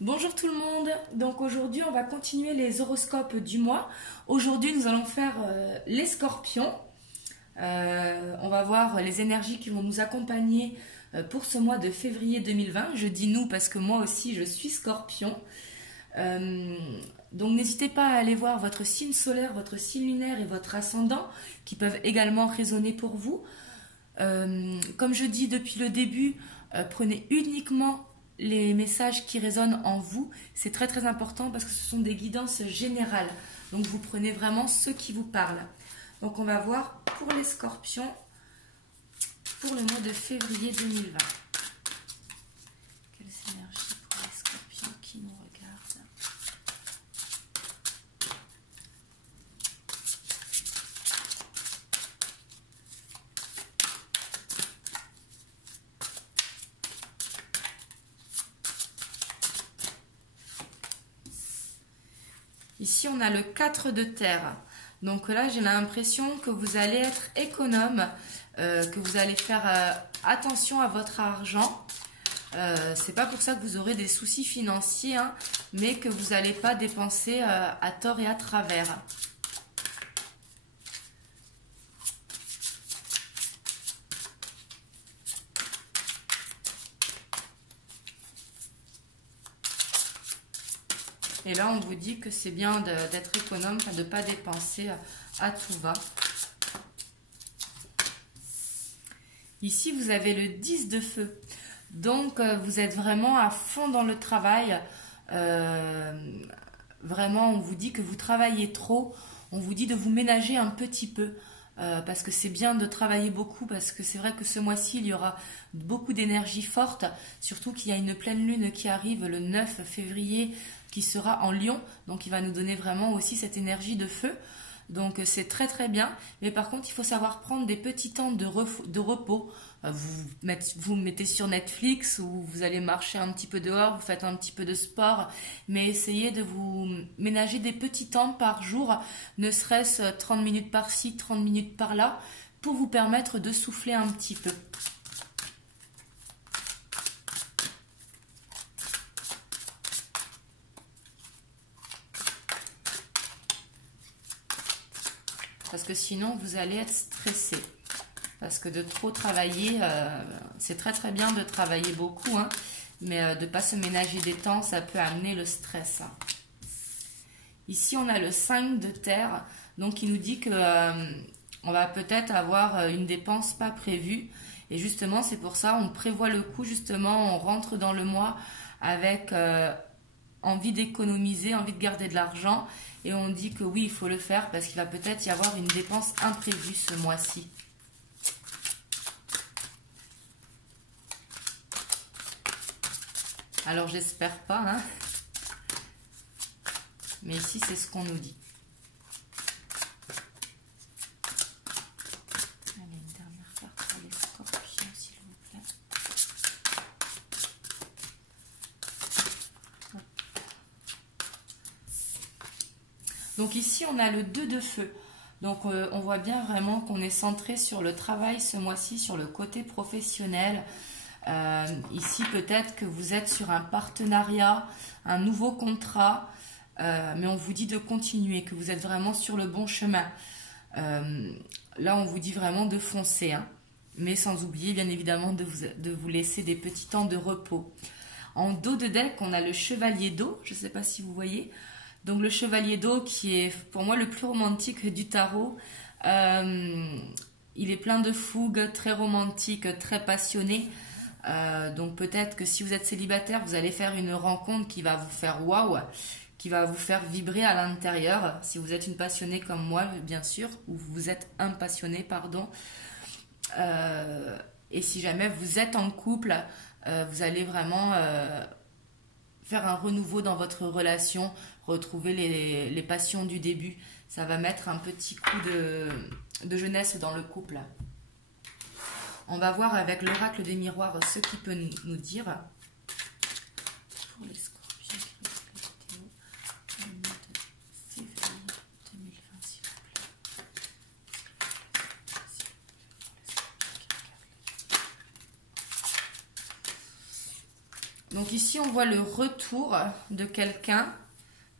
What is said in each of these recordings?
Bonjour tout le monde, donc aujourd'hui on va continuer les horoscopes du mois. Aujourd'hui nous allons faire les scorpions. On va voir les énergies qui vont nous accompagner pour ce mois de février 2020. Je dis nous parce que moi aussi je suis scorpion. Euh, donc n'hésitez pas à aller voir votre signe solaire, votre signe lunaire et votre ascendant qui peuvent également résonner pour vous. Comme je dis depuis le début, prenez uniquement les messages qui résonnent en vous. C'est très très important parce que ce sont des guidances générales. Donc vous prenez vraiment ceux qui vous parlent. Donc on va voir pour les scorpions pour le mois de février 2020. Quelles énergies pour les scorpions qui nous regardent? Ici, on a le 4 de terre. Donc là, j'ai l'impression que vous allez être économe, que vous allez faire attention à votre argent. C'est pas pour ça que vous aurez des soucis financiers, hein, mais que vous n'allez pas dépenser à tort et à travers. Et là, on vous dit que c'est bien d'être économe, de ne pas dépenser à tout va. Ici, vous avez le 10 de feu. Donc, vous êtes vraiment à fond dans le travail. Vraiment, on vous dit que vous travaillez trop. On vous dit de vous ménager un petit peu. Parce que c'est bien de travailler beaucoup, parce que c'est vrai que ce mois-ci, il y aura beaucoup d'énergie forte, surtout qu'il y a une pleine lune qui arrive le 9 février, qui sera en Lion, donc il va nous donner vraiment aussi cette énergie de feu. Donc c'est très très bien, mais par contre il faut savoir prendre des petits temps de repos. Vous mettez sur Netflix ou vous allez marcher un petit peu dehors, vous faites un petit peu de sport, mais essayez de vous ménager des petits temps par jour, ne serait-ce 30 minutes par-ci, 30 minutes par-là, pour vous permettre de souffler un petit peu. Parce que sinon vous allez être stressé. Parce que de trop travailler, c'est très très bien de travailler beaucoup, hein, mais de ne pas se ménager des temps, ça peut amener le stress. Ici on a le 5 de terre, donc il nous dit que on va peut-être avoir une dépense pas prévue. Et justement c'est pour ça on prévoit le coup, justement on rentre dans le mois avec envie d'économiser, envie de garder de l'argent. Et on dit que oui, il faut le faire parce qu'il va peut-être y avoir une dépense imprévue ce mois-ci. Alors, j'espère pas, hein. Mais ici, c'est ce qu'on nous dit. Allez, une dernière carte pour les scorpions, s'il vous plaît. Donc ici, on a le 2 de feu. Donc on voit bien vraiment qu'on est centré sur le travail ce mois-ci, sur le côté professionnel. Ici, peut-être que vous êtes sur un partenariat, un nouveau contrat, mais on vous dit de continuer, que vous êtes vraiment sur le bon chemin. Là, on vous dit vraiment de foncer, hein, mais sans oublier, bien évidemment, de vous laisser des petits temps de repos. En dos de deck, on a le chevalier d'eau, je ne sais pas si vous voyez. Donc le chevalier d'eau qui est pour moi le plus romantique du tarot. Il est plein de fougue, très romantique, très passionné. Donc peut-être que si vous êtes célibataire, vous allez faire une rencontre qui va vous faire waouh, qui va vous faire vibrer à l'intérieur. Si vous êtes une passionnée comme moi, bien sûr, ou vous êtes un passionné, pardon. Et si jamais vous êtes en couple, vous allez vraiment faire un renouveau dans votre relation, retrouver les passions du début. Ça va mettre un petit coup de jeunesse dans le couple. On va voir avec l'oracle des miroirs ce qu'il peut nous dire. Pour les scorpions qui regardent la vidéo, le mois de février 2020, s'il vous plaît. Donc ici, on voit le retour de quelqu'un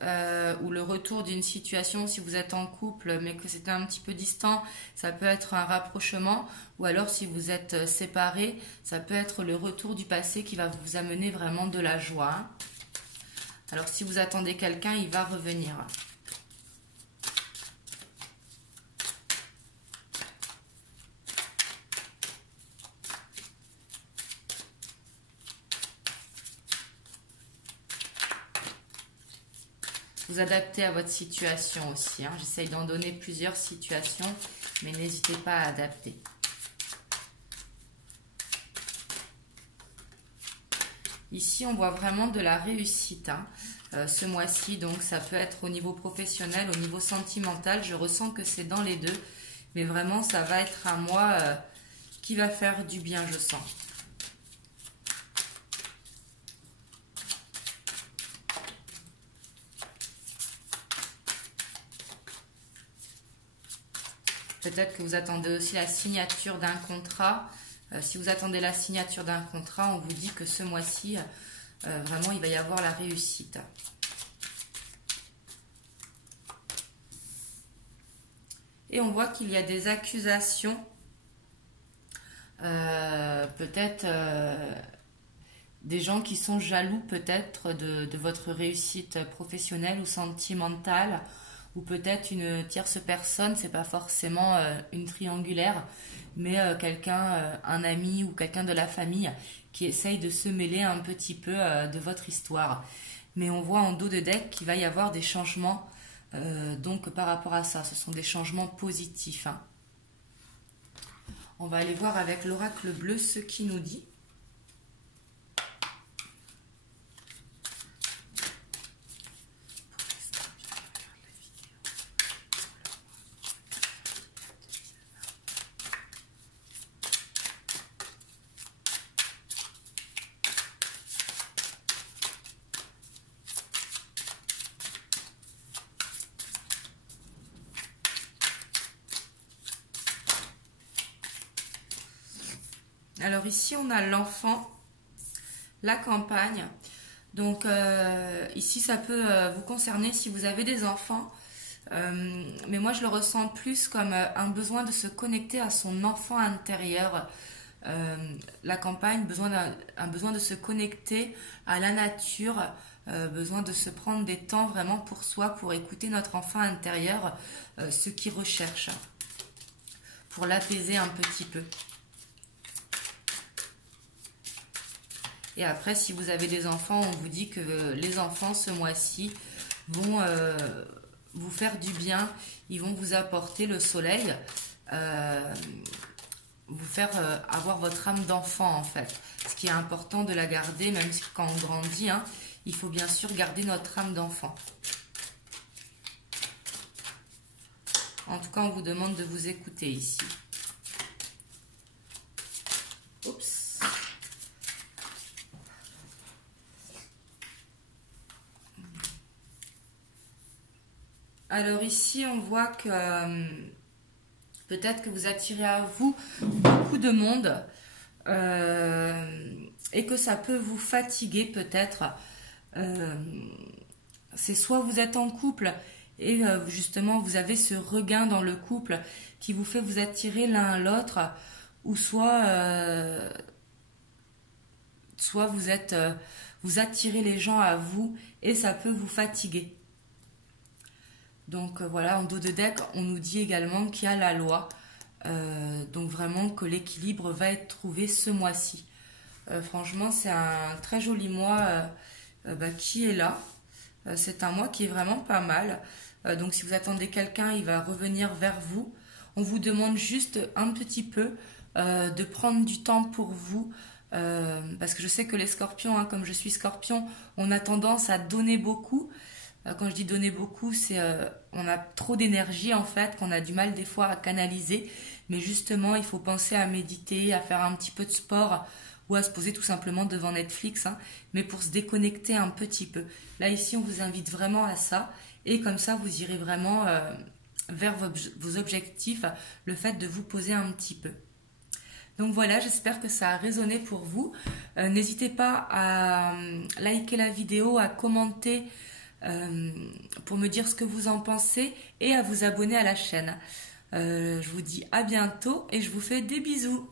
ou le retour d'une situation. Si vous êtes en couple mais que c'est un petit peu distant, ça peut être un rapprochement. Ou alors si vous êtes séparés, ça peut être le retour du passé qui va vous amener vraiment de la joie. Alors si vous attendez quelqu'un, il va revenir. Vous adaptez à votre situation aussi. J'essaye d'en donner plusieurs situations, mais n'hésitez pas à adapter. Ici, on voit vraiment de la réussite ce mois-ci. Donc, ça peut être au niveau professionnel, au niveau sentimental. Je ressens que c'est dans les deux. Mais vraiment, ça va être un mois qui va faire du bien, je sens. Peut-être que vous attendez aussi la signature d'un contrat. Si vous attendez la signature d'un contrat, on vous dit que ce mois-ci, vraiment, il va y avoir la réussite. Et on voit qu'il y a des accusations. Peut-être des gens qui sont jaloux peut-être de votre réussite professionnelle ou sentimentale. Ou peut-être une tierce personne, c'est pas forcément une triangulaire, mais quelqu'un, un ami ou quelqu'un de la famille qui essaye de se mêler un petit peu de votre histoire. Mais on voit en dos de deck qu'il va y avoir des changements, donc par rapport à ça, ce sont des changements positifs. On va aller voir avec l'oracle bleu ce qu'il nous dit. Alors ici, on a l'enfant, la campagne. Donc ici, ça peut vous concerner si vous avez des enfants. Mais moi, je le ressens plus comme un besoin de se connecter à son enfant intérieur. La campagne, un besoin de se connecter à la nature, besoin de se prendre des temps vraiment pour soi, pour écouter notre enfant intérieur, ce qu'il recherche, pour l'apaiser un petit peu. Et après, si vous avez des enfants, on vous dit que les enfants, ce mois-ci, vont vous faire du bien. Ils vont vous apporter le soleil, vous faire avoir votre âme d'enfant, en fait. Ce qui est important de la garder, même si quand on grandit, il faut bien sûr garder notre âme d'enfant. En tout cas, on vous demande de vous écouter ici. Oups. Alors ici, on voit que peut-être que vous attirez à vous beaucoup de monde et que ça peut vous fatiguer peut-être. C'est soit vous êtes en couple et justement vous avez ce regain dans le couple qui vous fait vous attirer l'un à l'autre, ou soit vous attirez les gens à vous et ça peut vous fatiguer. Donc voilà, en dos de deck, on nous dit également qu'il y a la loi. Donc vraiment que l'équilibre va être trouvé ce mois-ci. Franchement, c'est un très joli mois qui est là. C'est un mois qui est vraiment pas mal. Donc si vous attendez quelqu'un, il va revenir vers vous. On vous demande juste un petit peu de prendre du temps pour vous. Parce que je sais que les scorpions, comme je suis scorpion, on a tendance à donner beaucoup. Quand je dis donner beaucoup, c'est on a trop d'énergie en fait, qu'on a du mal des fois à canaliser. Mais justement, il faut penser à méditer, à faire un petit peu de sport ou à se poser tout simplement devant Netflix, mais pour se déconnecter un petit peu. Là, ici, on vous invite vraiment à ça. Et comme ça, vous irez vraiment vers vos objectifs, le fait de vous poser un petit peu. Donc voilà, j'espère que ça a résonné pour vous. N'hésitez pas à liker la vidéo, à commenter pour me dire ce que vous en pensez et à vous abonner à la chaîne. Je vous dis à bientôt et je vous fais des bisous.